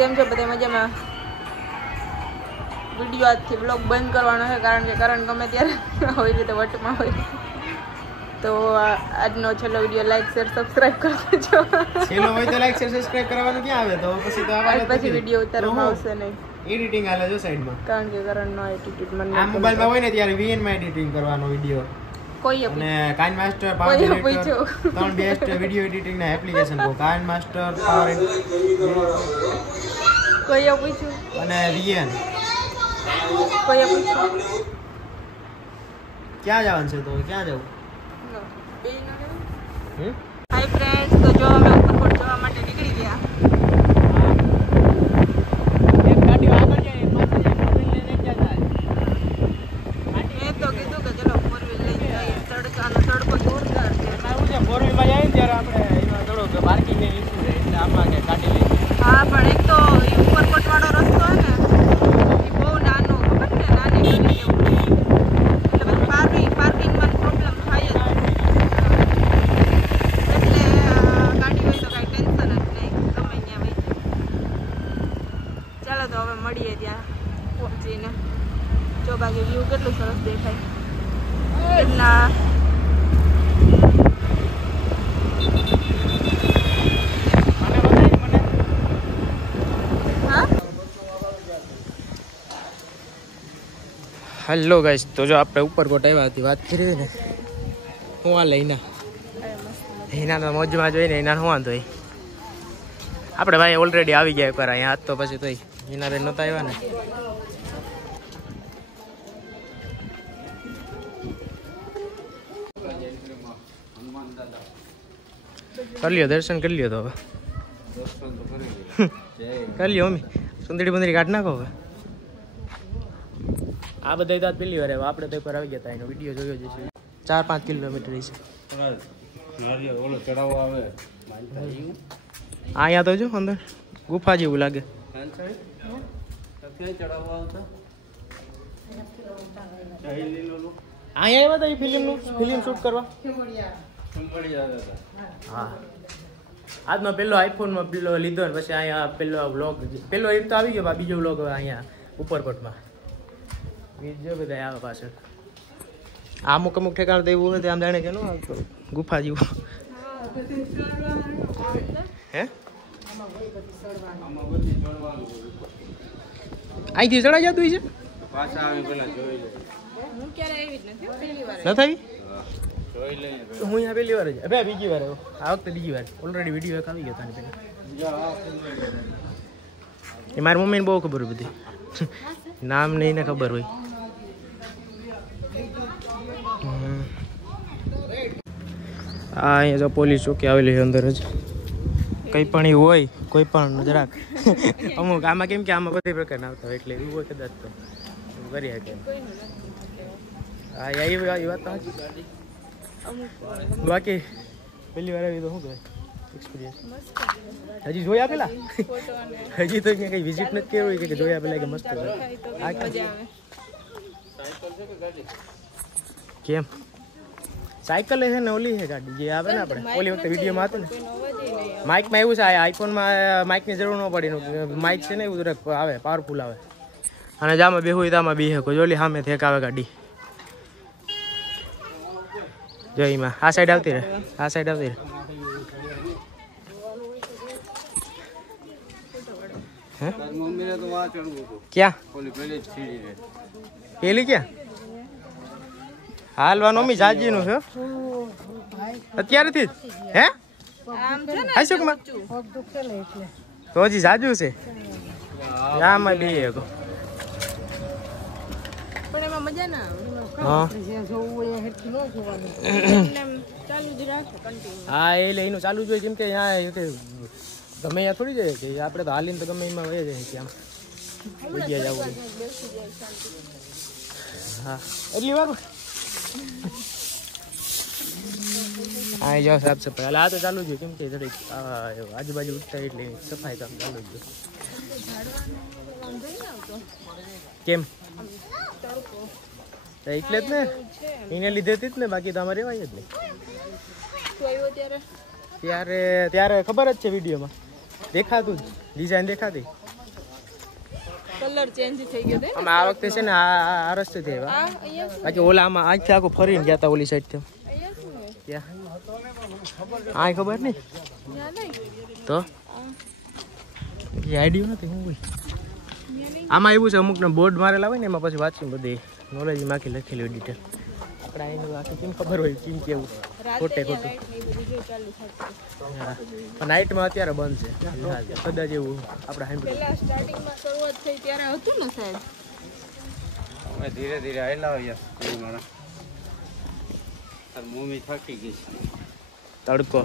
કેમ છો બધા મજામાં? વિડીયો આજથી બ્લોગ બંધ કરવાનો છે કારણ કે કરણ ગમે ત્યારે આવી રીતે વટમાં હોય. તો આજનો છેલ્લો વિડીયો લાઈક શેર સબસ્ક્રાઇબ કરી દેજો. છેલ્લો હોય તો લાઈક શેર સબસ્ક્રાઇબ કરવાનું ક્યાં આવે? તો પછી તો આવા પછી વિડીયો ઉતારવામાં આવશે નહીં. એડિટિંગ હાલે જો સાઈડમાં. કારણ કે કરણનો એટીટ્યુડ મને આ મોબાઈલમાં હોય ને ત્યારે VN માં એડિટિંગ કરવાનો વિડીયો. કોઈ અને કાઇન માસ્ટર પાવર એડિટર ત્રણ બેસ્ટ વિડીયો એડિટિંગ ના એપ્લિકેશન કો કાઇન માસ્ટર પાવર કોઈ પૂછ્યું અને VN કોઈ પૂછ્યું ક્યાં જવાનું છે? તો ક્યાં જવું? હાય ફ્રેન્ડ્સ, તો જો અમે ઉપરકોટ જવા માટે નીકળી ગયા. એક ગાડી આગળ જાય પાછળ જાય મોબાઈલ લઈને જતા. મેં તો કીધું કે ચલો ફોર વ્હીલ લઈને જઈએ. તડકાનો તડકો જોરદાર છે. એવું છે ફોર વ્હીલ માં જાય ને ત્યારે આપણે એમાં થોડુંક પાર્કિંગ ને ઇશ્યુ છે એટલે આમાં કે ગાડી લઈ. હા, પણ એક તો ઉપરકોટ વાળો રસ્તો છે ને એ બહુ નાનો, ખબર ને, નાની ગલી જેવું છે. એટલે પછી પાર્કિંગમાં પ્રોબ્લેમ થાય જ. એટલે ગાડી હોય તો કાંઈ ટેન્શન જ નહીં, ગમે ત્યાં વહી જાય. ચાલો તો હવે મળીએ ત્યાં પહોંચીને. જો બાકી વ્યૂ કેટલું સરસ દેખાય. એટલા હેલો ગાઈસ, તો જો આપણે ઉપરકોટ આવ્યા હતી વાત કરી ને હું આ લઈને હિના મોજમાં જોઈને હિના હું વાંધો આપણે ભાઈ ઓલરેડી આવી ગયા એકવાર અહીંયા આજ તો પછી તો હિના બેન નહોતા આવ્યા ને. કરી લ્યો દર્શન કરી લ્યો તો હવે કરી લ્યો મમ્મી સુંદરી બંદરી કાઢ નાખો હવે. આ બધા તો પહેલી વાર આપણે તો એકવાર આવી ગયા હતા. એનો વિડીયો જોયો જ છે. 4-5 કિલોમીટર છે અહીંયા તો જો અંદર ગુફા જેવું લાગે. અહીંયા આવ્યા હતા ફિલ્મ શૂટ કરવા. હા, આજનો પેલો આઈફોનમાં પેલો લીધો ને પછી અહીંયા પેલો વ્લોગ પેલો એક તો આવી ગયો, બીજો વ્લોગ અહીંયા ઉપરકોટમાં બીજો બધા આવે પાછળ. અમુક ઠેકાણ તો એવું હોય આમ જાણે કે ગુફા જેવું. હે અહીંથી ચડાઈ જતું છે. નથી હું અહીંયા પહેલી વાર જ બીજી વાર આ વખતે બીજી વાર ઓલરેડી વિડીયો આવી ગયો હતા પેલા. એ મારી મમ્મીને બહુ ખબર હોય બધી, નામ નહીં ને ખબર હોય. આ અહીંયા જો પોલીસ ચોકી આવેલી છે અંદર જ. કંઈ પણ એવું હોય કોઈ પણ જરાક અમુક આમાં કેમ કે આમાં બધી પ્રકારના આવતા હોય એટલે એવું હોય કદાચ તો કરી શકે. હા એ વાત તો બાકી પહેલી વાર આવી તો શું કહેવાય એક્સપિરિયન્સ. હજી જોયા પેલા હજી તો કઈ વિઝિટ નથી કર્યું કે જોયા પેલા કે મસ્ત કેમ સાયકલ છે ને ઓલી છે ગાડી જે આવે ને આપણે ઓલી વખતે વિડીયોમાં હતું ને માઇકમાં એવું છે. આઈફોનમાં માઇકની જરૂર ન પડી. માઇક છે ને એવું જરાક આવે પાવરફુલ આવે અને જામાં બેહું તામાં બી હે કોઈ ઓલી સામે થેક આવે ગાડી. જોઈમાં આ સાઈડ આવતી રહે, આ સાઈડ આવતી રહે. ક્યાં પેલી ક્યાં હાલવા મમ્મી જાજી નું છે અત્યારેથી જ. હે તો હજી જાજુ છે આમાં બે પણ એમાં મજા ના હા એટલે એનું ચાલુ જોઈએ કેમ કે અહીંયા ગમે અહીંયા થોડી જાય કે આપણે તો હાલીને તો ગમે એમાં વહી જાય કે આમ જગ્યા જવું. હા એટલી વાર હા જાઓ સાફ સફાઈ હાલ આ તો ચાલુ જ કેમ કે થોડીક આજુબાજુ ઉઠતા એટલે સફાઈ તો ચાલુ જ. કેમ એટલે જ ને એને લીધે જ ને બાકી તો અમારે રેવાય જ નહીં. ત્યારે ખબર જ છે વિડીયોમાં દેખાતું જ ડિઝાઇન દેખાતી કલર ચેન્જ થઈ ગયો છે અમે આ વખતે છે ને આ રસ્તેથી આવ્યા. આ અહીંયા બાકી ઓલા આમાં આખે આખું ફરીને ગયા હતા ઓલી સાઈડથી. અહીંયા શું હોય ત્યાં આ ખબર નહીં ત્યાં નહીં તો એ આઈડિયો નથી હું હોય. આમાં એવું છે અમુકને બોર્ડ મારેલા હોય ને એમાં પછી વાંચીને બધી નોલેજ માખી લખેલી હોય ડિટેલ. આપણે આનું આખી કેમ ખબર હોય કેમ કેવું ખોટે ખોટું. નાઇટમાં અત્યારે બંધ છે કદાચ એવું આપણે સાંભળ્યું. પહેલા સ્ટાર્ટિંગમાં શરૂઆત થઈ ત્યારે હતું ને સાહેબ. અમે ધીરે ધીરે આવેલા હોઈએ મમ્મી થાકી ગઈ છે. તડકો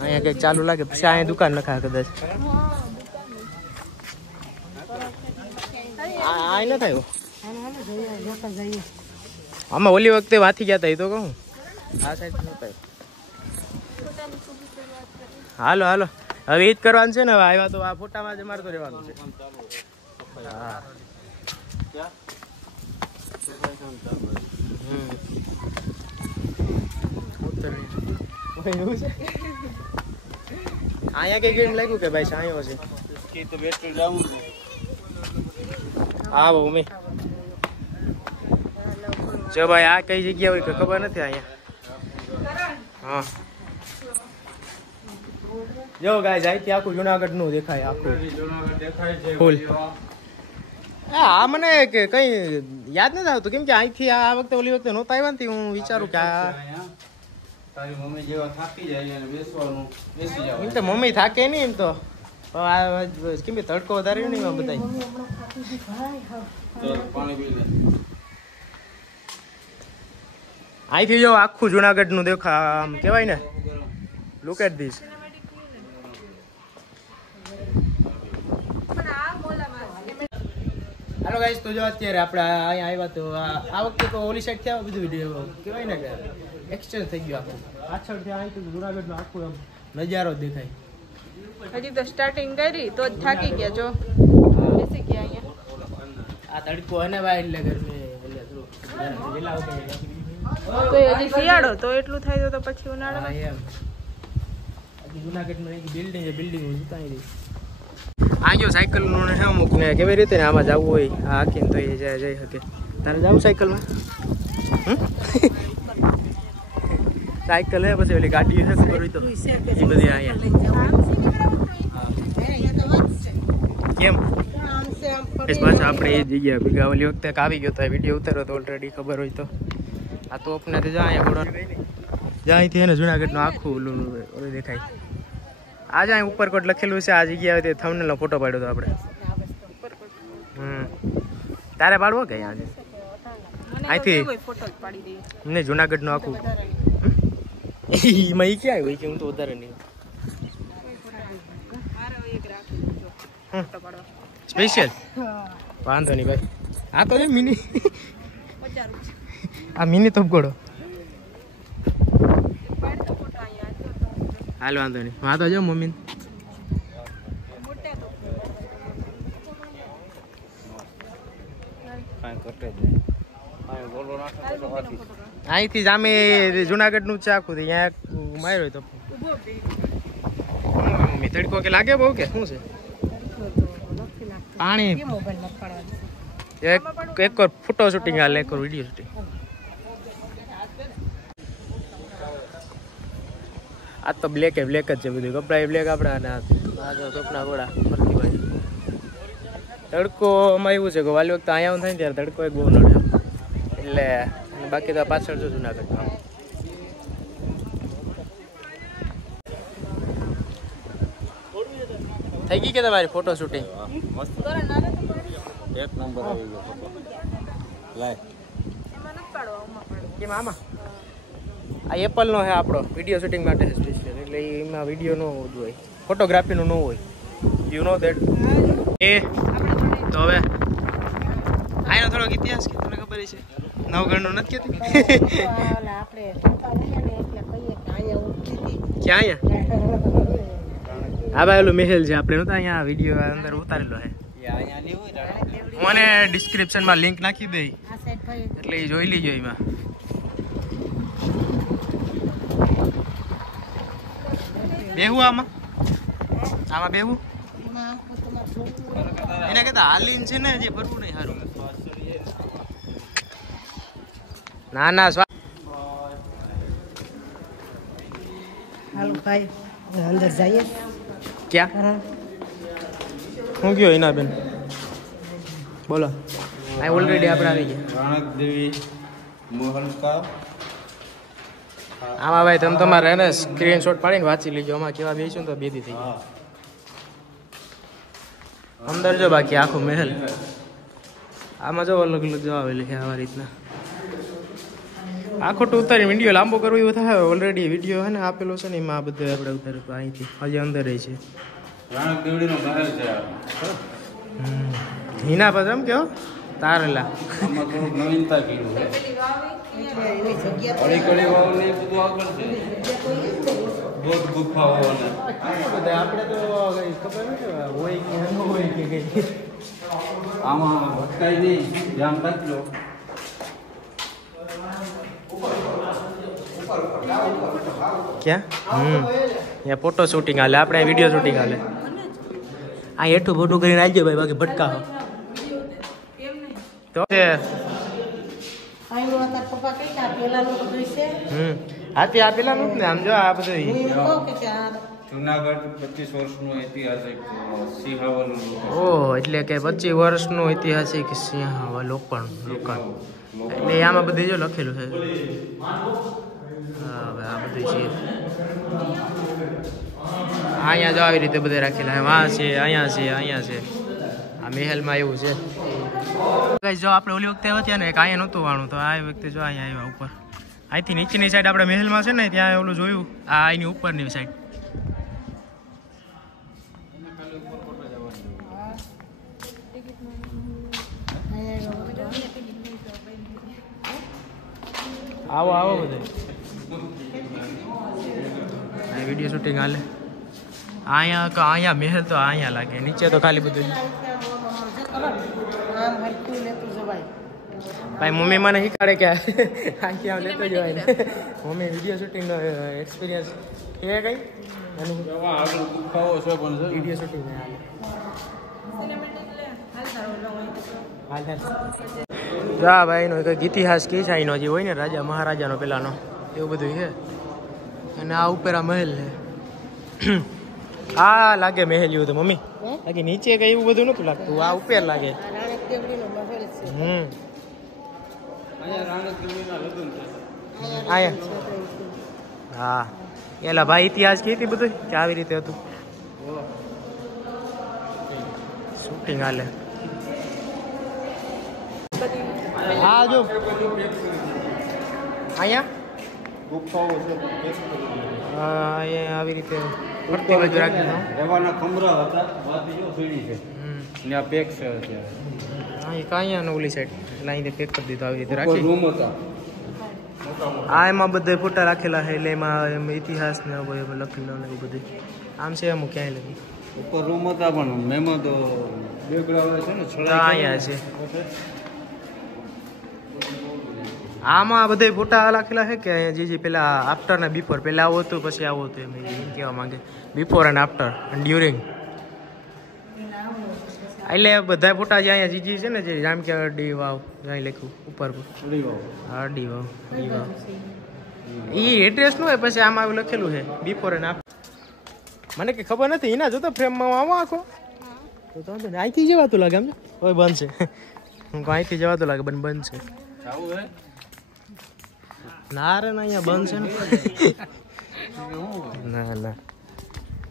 અહીંયા કંઈક ચાલુ લાગે પછી અહીંયા દુકાન નખાય કદાચ. આ ન થાય આમાં ઓલી વખતે વાથી ગયા હતા એ તો કહું આ સાઈડ નતા. હાલો હાલો હવે એ જ કરવાનું છે ને. હવે આવ્યા તો આ ફોટામાં જ મારતો રહેવાનું છે. હા અહીંયા કઈ ગેમ લાગ્યું કે ભાઈ સાયો છે તો બેઠું જવું હા બહુ મેં જો ભાઈ આ કઈ જગ્યા હોય કે ખબર નથી અહીંયા. હા જો ગાઈસ અહીંથી આખું જુનાગઢ નું દેખાય આખું જુનાગઢ દેખાય છે ફૂલ. હા મને કે કઈ યાદ નથી આવતું કેમ કે અહીંથી આ વખતે ઓલી વખતે નહોતા આવ્યા ને હું વિચારું કે આ તારી મમ્મી જેવા થાકી જાય અને બેસવાનું બેસી જાવ. એમ તો મમ્મી થાકે નહીં એમ તો કેમ કે તડકો વધારે નહીં એમાં બધા. તો પાણી પી લે. અહીંથી જો આખું જુનાગઢ નું દેખા આમ કેવાય ને. Look at this. Hello guys તો જો અત્યારે આપણે અહીંયા આવ્યા તો આ વખતે તો ઓલી સાઈડ થી આવા બધું વિડીયો કહેવાય ને કે એક્સચેન્જ થઈ ગયું આખું. પાછળથી અહીંથી જુનાગઢ નો આખું આમ નજારો દેખાય. હજી તો સ્ટાર્ટિંગ કરી તો જ થાકી ગયા જો બેસી ગયા અહીંયા. આ તડકો અને ભાઈ એટલે ગરમી એટલે થોડું વેલા ઉઠે તો હજી શિયાળો તો એટલું થાય તો પછી ઉનાળો. હા એમ હજી જુનાગઢમાં એક બિલ્ડિંગ છે બિલ્ડિંગ ઉતારી દઈ. આ જો સાયકલ નું ને અમુક ને કેવી રીતે ને આમાં જવું હોય આ આખીને તો એ જઈ શકે. તારે જવું સાયકલમાં? સાયકલ હે પછી ઓલી ગાડી છે ખબર હોય તો એ બધી અહીંયા કેમ બસ પાછા આપણે એ જગ્યા ભેગા ઓલી વખતે આવી ગયો તો વિડીયો ઉતાર્યો તો ઓલરેડી ખબર હોય તો. આ તો આપણે તો જા અહીંયા ઘોડો જ્યાં અહીંથી એને જુનાગઢનું આખું ઓલું દેખાય. આજે અહીં ઉપરકોટ લખેલું છે આ જગ્યાએ થંબનેલનો ફોટો પાડ્યો હતો આપણે. તારે પાડવો કે અહીંયા અહીંથી મને જુનાગઢનું આખું એમાં એ ક્યાં આવ્યું કે હું તો વધારે નહીં સ્પેશિયલ વાંધો નહીં ભાઈ. આ તો છે મિની આ મિની તપગોડો. હાલ વાંધો નહીં હા તો જો મમ્મી અહીંથી જ અમે જુનાગઢ નું ચાકુ અહીંયા માર્યો તો મમ્મી તડકો કે લાગે બહુ કે શું છે પાણી એક વાર ફોટો શૂટિંગ હાલ એક વાર વિડીયો શૂટિંગ. આ તો બ્લેક જ છે બધું કપડા એ બ્લેક આપણા અને આ કપડા ઘોડા ફરતી બાજુ. તડકો માં એવું છે કે વાલી વખતે અહીંયા થાય ને ત્યારે તડકો એક બહુ નડે એટલે બાકી તો પાછળ જો જુનાગઢમાં થઈ ગઈ કે તમારી ફોટો શૂટિંગ? એક નંબર આવી ગયો ફોટો. લાય કેમ આમાં આ એપલનો છે આપણો વિડીયો શૂટિંગ માટે સ્પેશિયલ એટલે એમાં વિડીયો ન હોય ફોટોગ્રાફીનું ન હોય યુ નો દેટ. એ તો હવે આનો થોડોક ઇતિહાસ કે તમને ખબર છે નવગણનો નથી કહેતી ક્યાં અહીંયા હા ભાઈ ઓલું મહેલ છે આપણે નહોતા અહીંયા વિડીયો અંદર ઉતારેલો છે. મને ડિસ્ક્રિપ્શનમાં લિંક નાખી દઈ એટલે એ જોઈ લીજો એમાં. બેહું આમાં બેહું એના કરતા હાલીન છે ને જે ફરવું નહીં સારું. ના ના હાલો ભાઈ અંદર જઈએ. ક્યાં હું ગયો એના બેન બોલો. આ ઓલરેડી આપણે આવી ગયા રાણક દેવી મોહનકા. આમાં ભાઈ તમે તમારે એને સ્ક્રીનશોટ પાડીને વાંચી લીજો. આમાં કેવા બેસીશું ને તો બેદી થઈ ગઈ. અંદર જો બાકી આખું મહેલ. આમાં જો અલગ અલગ જો આવેલી છે આવા રીતના. આખો તો ઉતારી વિડીયો લાંબો કરવો એવું થાય. ઓલરેડી વિડીયો છે ને આપેલો છે ને એમાં આ બધું આપણે ઉતાર્યું અહીંથી હજી અંદર રહી છે. રાણક દેવડીનો મહેલ છે આ. હિના પર એમ કેવો તારેલા આમાં થોડુંક નવીનતા કીધું છે. અડી કડી વાવ ને બધું આગળ છે. દોઢ ગુફાઓ અને આપણે તો ખબર નથી હોય કે ન હોય કે કઈ. આમાં ભટકાઈ નહીં, ધ્યાન રાખજો. ક્યાં ત્યાં ફોટો શૂટિંગ હાલે. આપણે વિડીયો શૂટિંગ હાલે. આ હેઠું ફોટું કરીને આવજો ભાઈ બાકી ભટકા તો પપ્પા કઈ પેલા બધું છે. હાથી આપેલા નથી ને આમ જો આ બધું જુનાગઢ 25 વર્ષનો ઐતિહાસિક સિંહાવલનું ઓહ એટલે કે 25 વર્ષનું ઐતિહાસિક સિંહાવલોકન એટલે આમાં બધું જો લખેલું છે. હા ભાઈ આ બધું છે. અહીંયા જો આવી રીતે બધે રાખેલા વાં છે અહીંયા છે અહીંયા છે. આ મહેલમાં એવું છે. જો આપણે ઓલી વખતે આવ્યા ને એક અહીંયા નહોતું વાણું તો આ વખતે જો અહીંયા આવ્યા ઉપર. અહીંથી નીચેની સાઈડ આપણે મહેલમાં છે ને ત્યાં ઓલું જોયું. આ અહીંની ઉપરની સાઈડ આવો આવો બધે વિડીયો શૂટિંગ હાલે. અહીંયા મહેલ તો અહીંયા લાગે. નીચે તો ખાલી બધું ભાઈ મમ્મી મને શીખવાડે કે આખી આમ લેતો જવાય ને. મમ્મી વિડીયો શૂટિંગનો એક્સપિરિયન્સ છે કઈ આગળ ગુફાઓ છે પણ છે. વિડીયો શૂટિંગ હા ભાઈ નો કંઈક ઇતિહાસ કે છે અહીંનો જે હોય ને રાજા મહારાજાનો પેલાનો એવું બધું છે. અને આ ઉપર આ મહેલ છે. આ લાગે મહેલ એવું તો મમ્મી બાકી નીચે કઈ એવું બધું નતું લાગતું. આ ઉપર લાગે. અહીંયા રાણક દેવડીના લગ્ન છે. આયા હા એલા ભાઈ ઇતિહાસ કે હતી બધું કે આવી રીતે હતું. શૂટિંગ હાલે. હા જો અહીંયા ગુફાઓ છે. અહીંયા આવી રીતે ફરતી બાજુ રાખી રહેવાના કમરા હતા. બાકી જો સીડી છે. ત્યાં પેક છે અત્યારે. અહીં કાંઈ ઓલી સાઈડ એટલે અહીં પેક કરી દીધું આવી રીતે ઉપર રાખી. રૂમ હતા. આ એમાં બધે ફોટા રાખેલા છે એટલે એમાં ઇતિહાસ ને લખેલું ને એવું બધું આમ છે અમુક ક્યાંય લખી. ઉપર રૂમ હતા પણ મેમાં તો બેગડા છે ને અહીંયા છે. આમાં બધે ફોટા રાખેલા છે કે જે પેલા આફ્ટર ને બિફોર પેલા આવું હતું પછી આવું હતું એમ કહેવા માંગે. Before and after and during એટલે બધા ફોટા જે અહીંયા જીજી છે ને જે જામ કે ડી વાવ અહીં લખ્યું ઉપર હા ડી વાવ ડી વાવ એ એડ્રેસ નું હોય પછી આમાં એવું લખેલું છે બિફોર એન્ડ આફ્ટર. મને કે ખબર નથી એના જોતો ફ્રેમમાં આવો આખો તો અહીંથી જવાતું લાગે એમ હોય બંધ છે. હું અહીંથી જવાતું લાગે બંધ છે. ના રે ના અહીંયા બંધ છે ને ના ના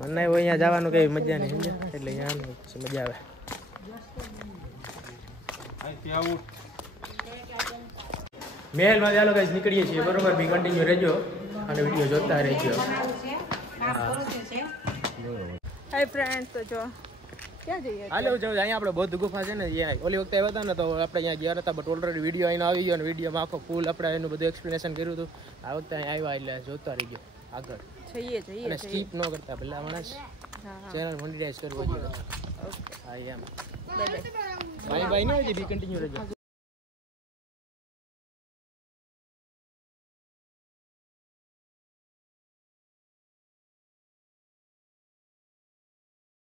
મને અહીંયા જવાનું કઈ મજા નહીં સમજ્યા એટલે અહીંયા પછી મજા આવે. મહેલમાં ચાલો કઈ નીકળીએ છીએ બરોબર. બી કન્ટિન્યુ રહેજો અને વિડીયો જોતા રહેજો. હાય ફ્રેન્ડ્સ તો જો ક્યાં જઈએ હાલે જાઉં અહીંયા આપણે બૌદ્ધ ગુફા છે ને ત્યાં ઓલી વખતે આવ્યા હતા ને તો આપણે અહીંયા ગયા હતા બટ ઓલરેડી વિડીયો અહીંનો આવી ગયો અને વિડીયોમાં આખો ફૂલ આપણે એનું બધું એક્સપ્લેનેશન કર્યું હતું. આ વખતે અહીંયા આવ્યા એટલે જોતા રહી ગયો આગળ જઈએ અને સ્કીપ ન કરતા પહેલા માણસ ચેનલ મોનેટાઈઝ કરવો જોઈએ. હા એમ બાય બાય નહીં બી કન્ટિન્યુ રહેજો.